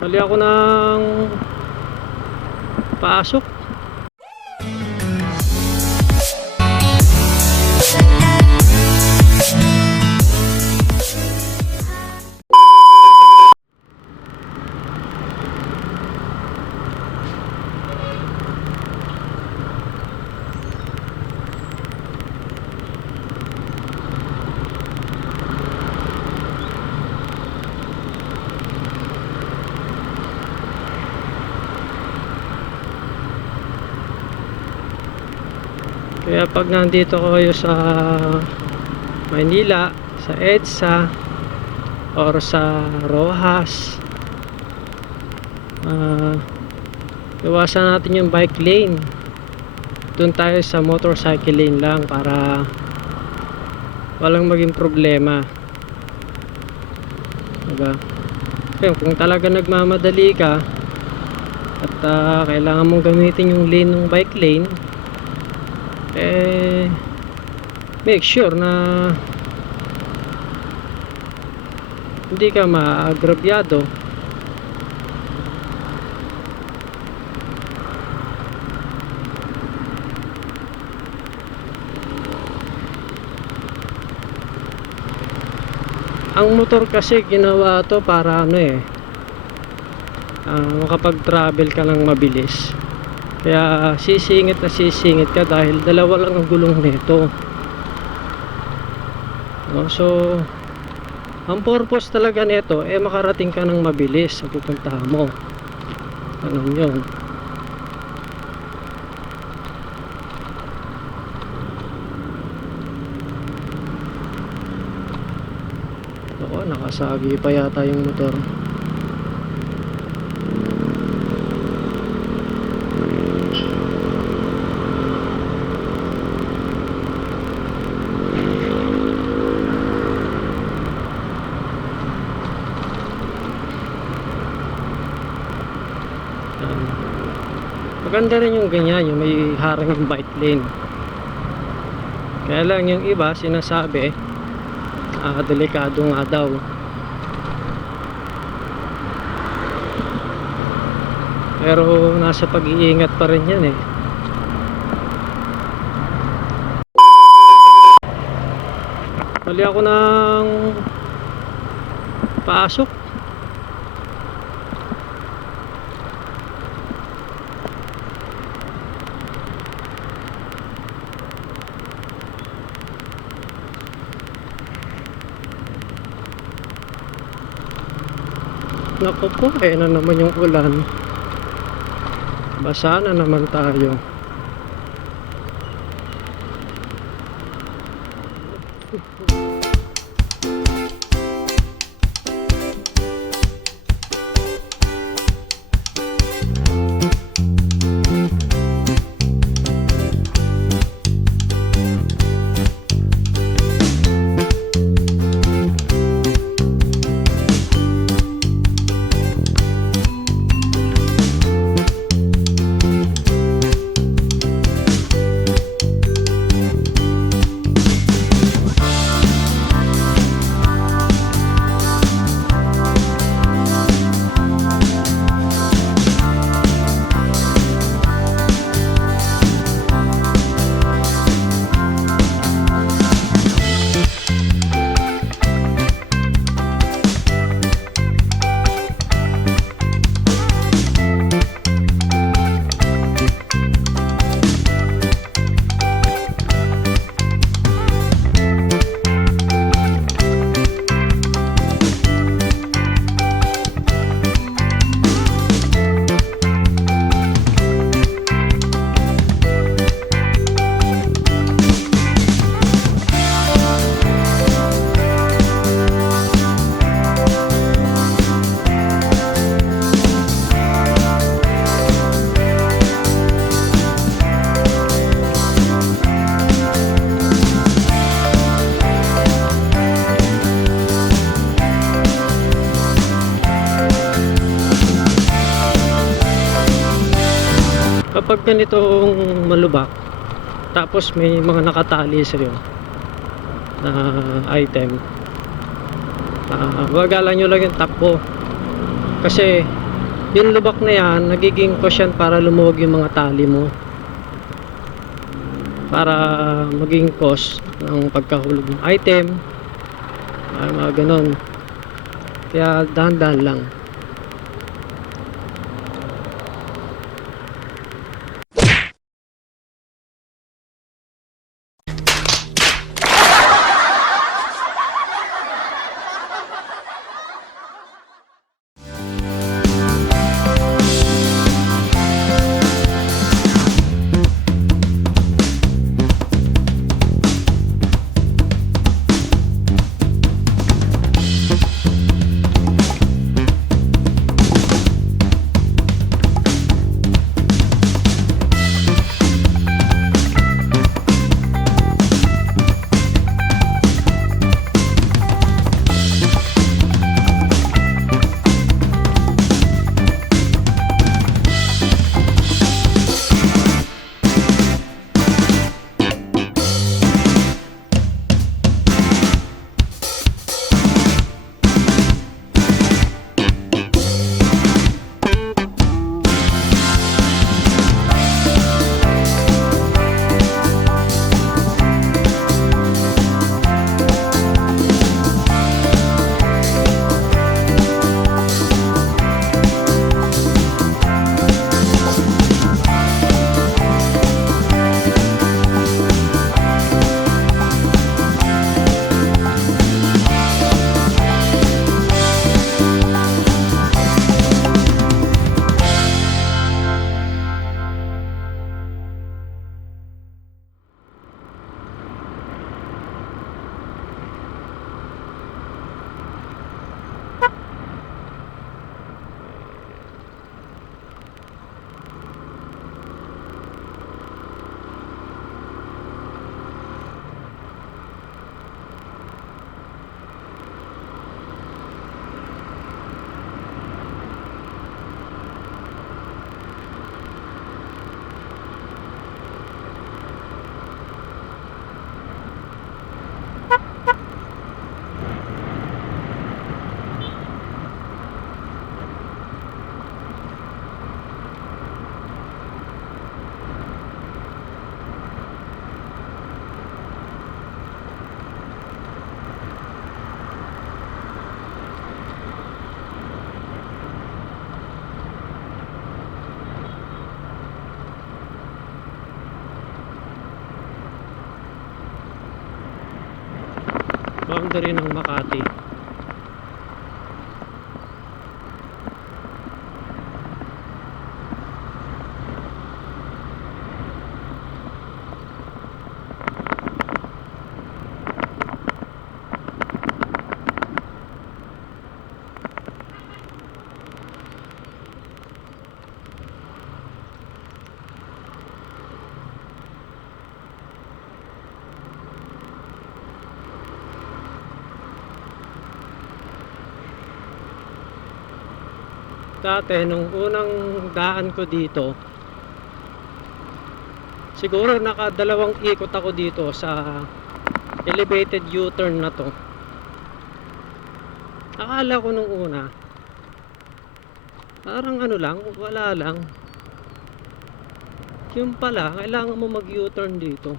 Mali ako ng pasok. Kaya pag nandito kayo sa Maynila, sa EDSA or sa Rojas, iwasan natin yung bike lane. Doon tayo sa motorcycle lane lang para walang maging problema, diba? Kaya kung talaga nagmamadali ka at kailangan mong gamitin yung lane ng bike lane, make sure na hindi ka maagrabyado. Ang motor kasi ginawa to para makapag-travel ka lang mabilis. Kaya sisingit na sisingit ka dahil dalawa lang ang gulong nito. No, so ang purpose talaga nito makarating ka ng mabilis sa pupuntahan mo. Ano yun? Ako, nakasagi pa yata yung motor. Maganda rin yung ganyan, yung may harang yung bike lane. Kaya lang yung iba sinasabi delikado nga daw. Pero nasa pag-iingat pa rin yan Mali ako ng pasok. Naku po, na naman yung ulan. Basa na naman tayo. Kapag ganitong malubak, tapos may mga nakatali sa'yo na item, wagalan nyo lang yung takbo kasi Yung lubak na yan, nagiging cushion para lumuwag yung mga tali mo, para maging cause ng pagkahulog ng item, mga ganon. Kaya dahan-dahan lang. Boundary ng Makati. Dati nung unang daan ko dito, siguro nakadalawang ikot ako dito sa elevated U-turn na to. Akala ko nung una parang ano lang, wala lang. Yung pala, kailangan mo mag U-turn dito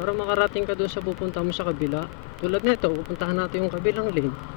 para makarating ka dun sa pupunta mo sa kabila. Tulad nito, pupuntahan natin yung kabilang lane.